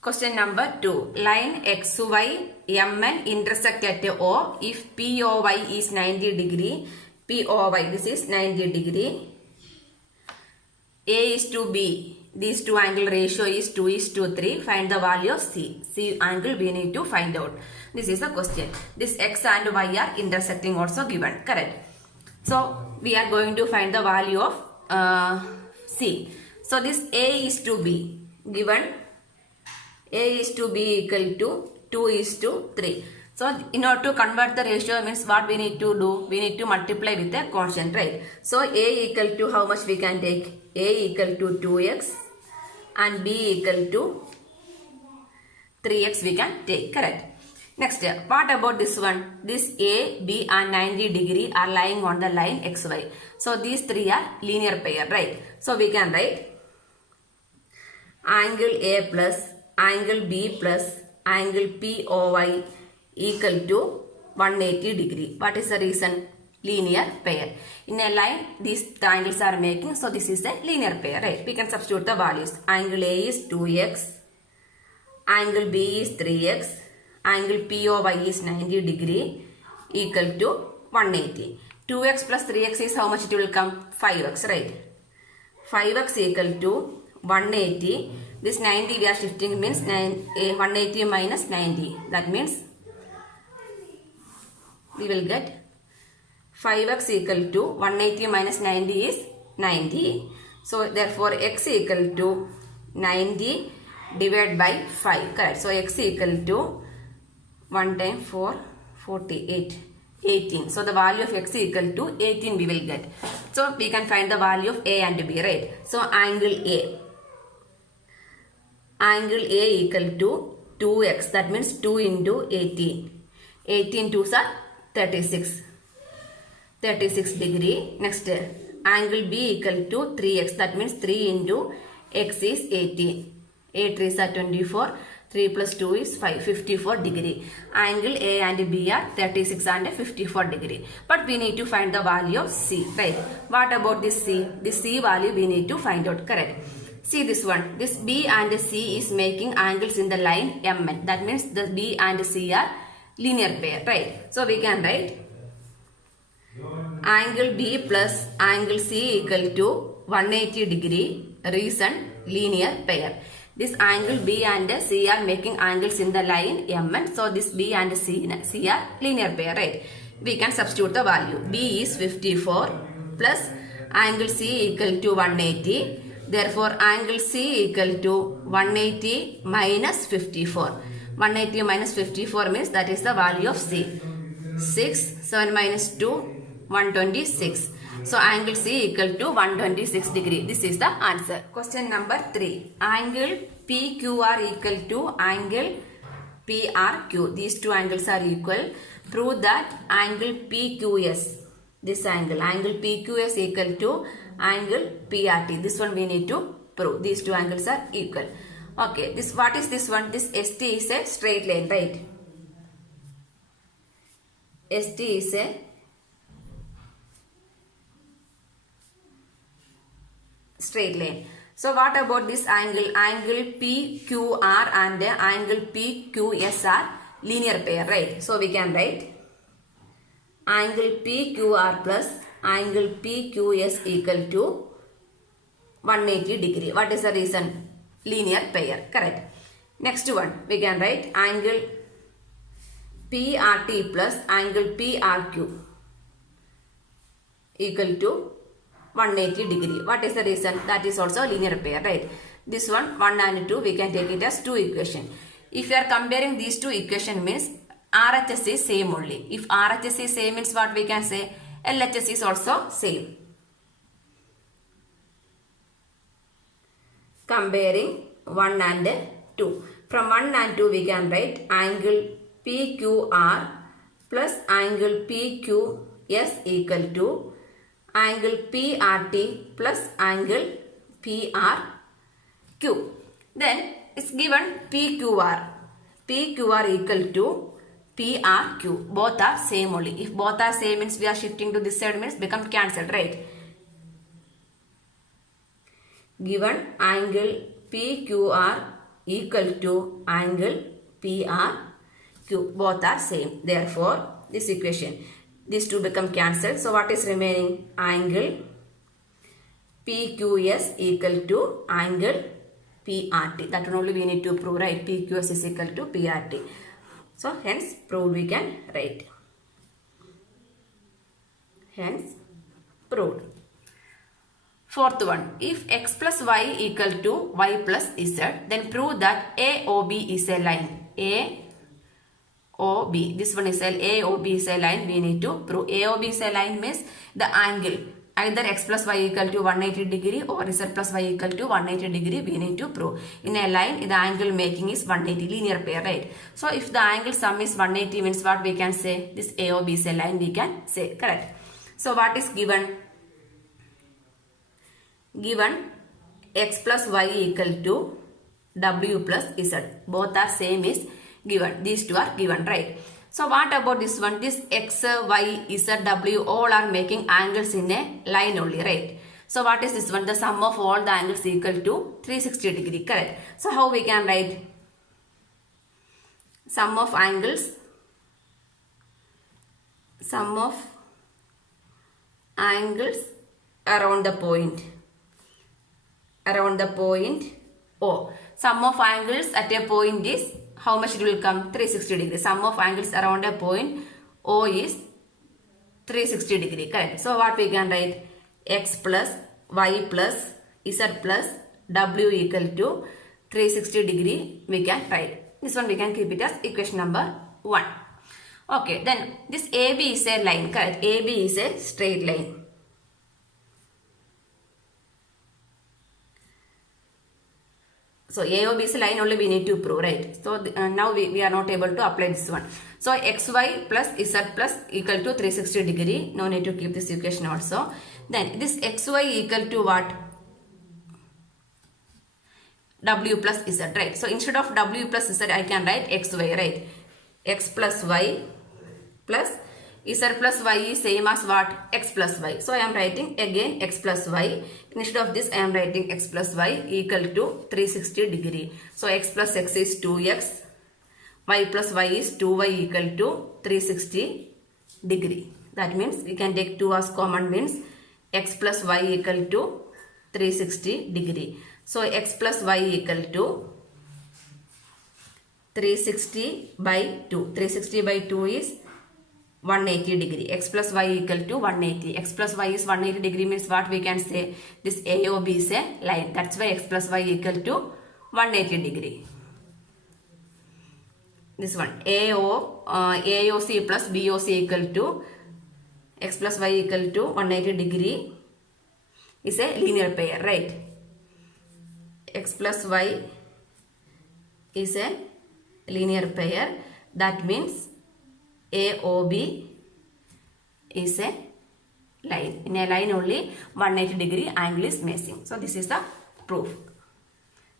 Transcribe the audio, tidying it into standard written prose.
Question number 2. Line XY MN intersect at O if POY is 90 degree. POY, this is 90 degree. A is to B. These two angle ratio is 2 is to 3. Find the value of C. C angle we need to find out. This is the question. This X and Y are intersecting also given. Correct. So we are going to find the value of C. So this A is to B. Given A is to B equal to 2 is to 3. So in order to convert the ratio means what we need to do? We need to multiply with a constant, right? So A equal to how much we can take? A equal to 2x and B equal to 3x we can take, correct? Next, what about this one? This A, B and 90 degree are lying on the line XY. So these three are linear pair, right? So we can write angle A plus angle B plus angle POY equal to 180 degree. What is the reason? Linear pair. In a line, these triangles are making, so this is a linear pair, right? We can substitute the values. Angle A is 2x, angle B is 3x, angle POY is 90 degree equal to 180. 2x plus 3x is how much it will come? 5x, right? 5x equal to 180. This 90 we are shifting means 180 minus 90. That means we will get 5x equal to 180 minus 90 is 90. So therefore x equal to 90 divided by 5. Correct. So x equal to 1 times 4, 48, 18. So the value of x equal to 18 we will get. So we can find the value of A and B, right? So angle A. Angle A equal to 2x. That means 2 into 18. 18 2s are 36. 36 degree. Next, angle B equal to 3x. That means 3 into x is 18. 8 3s are 24. 3 plus 2 is 5. 54 degree. Angle A and B are 36 and 54 degree. But we need to find the value of C. Right. What about this C? This C value we need to find out. Correct. See this one. This B and C is making angles in the line MN. That means the B and C are linear pair. Right. So we can write angle B plus angle C equal to 180 degree. Reason linear pair. This angle B and C are making angles in the line MN. So this B and C are linear pair, right? We can substitute the value. B is 54 plus angle C equal to 180. Therefore angle C equal to 180 minus 54. 180 minus 54 means that is the value of C. 6, 7 minus 2, 126. So angle C equal to 126 degree. This is the answer. Question number 3. Angle PQR equal to angle PRQ. These two angles are equal. Prove that angle PQS. This angle PQS equal to angle PRT. This one we need to prove. These two angles are equal. Okay. This what is this one? This ST is a straight line, right? ST is a straight line. So what about this angle? Angle PQR and the angle PQS are linear pair, right? So we can write angle PQR plus angle PQS equal to 180 degree. What is the reason? Linear pair, correct. Next one, we can write angle PRT plus angle PRQ equal to 180 degree. What is the reason? That is also linear pair, right? This one, 1 and 2, we can take it as 2 equation. If you are comparing these two equation means RHS is same only. If RHS is same means what we can say? LHS is also same. Comparing 1 and 2. From 1 and 2 we can write angle PQR plus angle PQS equal to angle PRT plus angle PRQ. Then it's given PQR. PQR equal to PRQ. Both are same only. If both are same means we are shifting to this side means become cancelled, right? Given angle PQR equal to angle PRQ. Both are same. Therefore, this equation, these two become cancelled. So what is remaining? Angle PQS equal to angle PRT. That one only we need to prove, right? PQS is equal to PRT. So hence proved we can write. Hence proved. Fourth one, if x plus y equal to y plus z, then prove that AOB is a line. AOB, this one is AOB is a line, we need to prove. AOB is a line means the angle, either x plus y equal to 180 degree or z plus y equal to 180 degree, we need to prove. In a line, the angle making is 180, linear pair, right? So if the angle sum is 180 means what we can say? This AOB is a line, we can say, correct? So what is given? Given x plus y equal to w plus z. Both are same is given. These two are given, right? So what about this one? This x, y, z, w all are making angles in a line only, right? So what is this one? The sum of all the angles equal to 360 degree, correct? So how we can write? Sum of angles around the point O. Sum of angles at a point is, how much it will come? 360 degree. Sum of angles around a point O is 360 degree, correct? So what we can write? X plus y plus z plus w equal to 360 degree we can write. This one we can keep it as equation number 1. Okay, then this AB is a line, correct? AB is a straight line. So AOB is a line only we need to prove, right? So now we are not able to apply this one. So XY plus Z plus equal to 360 degree. No need to keep this equation also. Then this XY equal to what? W plus Z, right? So instead of W plus Z I can write XY, right? X plus Y plus Z plus Y is same as what? X plus Y. So I am writing again X plus Y. Instead of this I am writing X plus Y equal to 360 degree. So X plus X is 2X. Y plus Y is 2Y equal to 360 degree. That means we can take 2 as common, means X plus Y equal to 360 degree. So X plus Y equal to 360 by 2. 360 by 2 is 180 degree. X plus Y equal to 180. X plus Y is 180 degree means what we can say? This AOB is a line. That's why X plus Y equal to 180 degree. This one AOC plus BOC equal to X plus Y equal to 180 degree is a linear pair, right? X plus Y is a linear pair. That means AOB is a line. In a line only 180 degree angle is missing. So this is the proof.